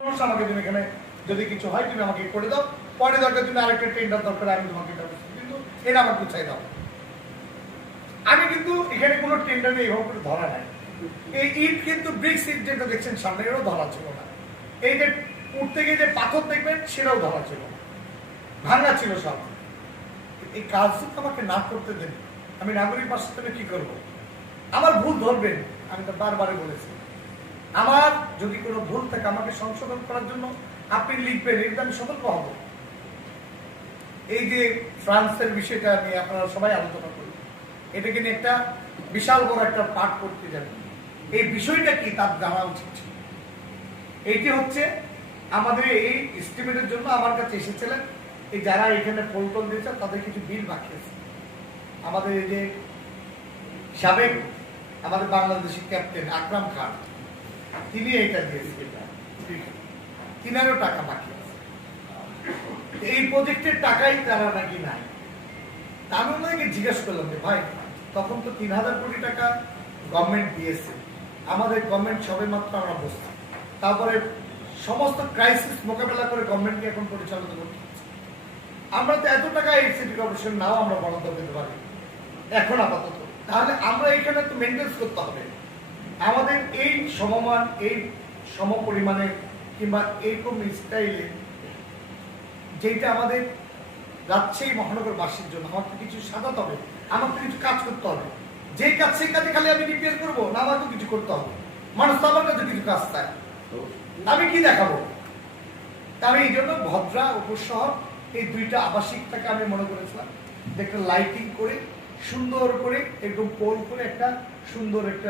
আমাকে তুমি এখানে যদি কিছু হয় তুমি আমাকে করে দাও, পরে দরকার তুমি আরেকটা টেন্ডার দরকার আমি তোমাকে কিন্তু এটা আমার গুছাই দাও। আমি কিন্তু এখানে কোনো টেন্ডারে এইভাবে করে ধরা নাই। এই ইট কিন্তু ব্রিক্স ইট যেটা দেখছেন সামনে এরও ধরা ছিল না। এই যে উঠতে গিয়ে যে পাথর দেখবেন সেটাও ধরা ছিল না, ভাঙা ছিল সব। এই কাজ যদি আমাকে না করতে দেন, আমি নাগরিক বাসস্থানে কি করবো? আমার ভুল ধরবেন, আমি তো বারবারই বলেছি। আমার যদি কোনো ভুল থাকে আমাকে সংশোধন করার জন্য আপনি লিখবেন, এটা আমি সতর্ক হব। এই যে ফ্রান্সের বিষয়টা নিয়ে আপনারা সবাই আলোচনা করবেন, এটাকে নিয়ে একটা বিশাল বড় একটা পাঠ করতে যাবেন। এই বিষয়টা কি তার জানা উচিত ছিল। এইটি হচ্ছে আমাদের এই এস্টিমেটের জন্য আমার কাছে এসেছিলেন এই যারা এখানে পোলটল দিয়েছে তাদের কিছু বিল বাকি আছে। আমাদের এই যে সাবেক আমাদের বাংলাদেশের ক্যাপ্টেন আকরাম খান, তিনি এইটা দিয়েছেন, তিনারও টাকা বাকি আছে। এই প্রজেক্টের টাকাই তারা নাকি নাই। আমি ওনাকে জিজ্ঞেস করলাম যে ভাই, তখন তো ৩,০০০ কোটি টাকা গভর্নমেন্ট দিয়েছে, আমাদের গভর্নমেন্ট সবে মাত্র আমরা বসতাম, তারপরে সমস্ত ক্রাইসিস মোকাবেলা করে গভর্নমেন্টকে এখন পরিচালিত করতে হচ্ছে। আমরা তো এত টাকা এই সিটি কর্পোরেশন নাও আমরা বরাদ্দ দিতে পারি এখন আপাতত। তাহলে আমরা এখানে তো মেনটেন্স করতে হবে আমাদের এই সমমান, এই সম পরিমাণে কিংবা এইরকম স্টাইলে, যেটা আমাদের রাজশাহী মহানগরবাসীর জন্য আমার তো কিছু সাজাতে হবে, আমার তো কিছু কাজ করতে হবে। যেই কাজ সেই কাজে খালি আমি রিপেয়ার করবো না, আমার তো কিছু করতে হবে। মানুষ তো আমার কাছে কিছু কাজ চায়, আমি কি দেখাবো? আমি এই জন্য ভদ্রা উপশহর এই দুইটা আবাসিকটাকে আমি মনে করেছিলাম একটা লাইটিং করে সুন্দর করে একদম পোল করে একটা সুন্দর একটা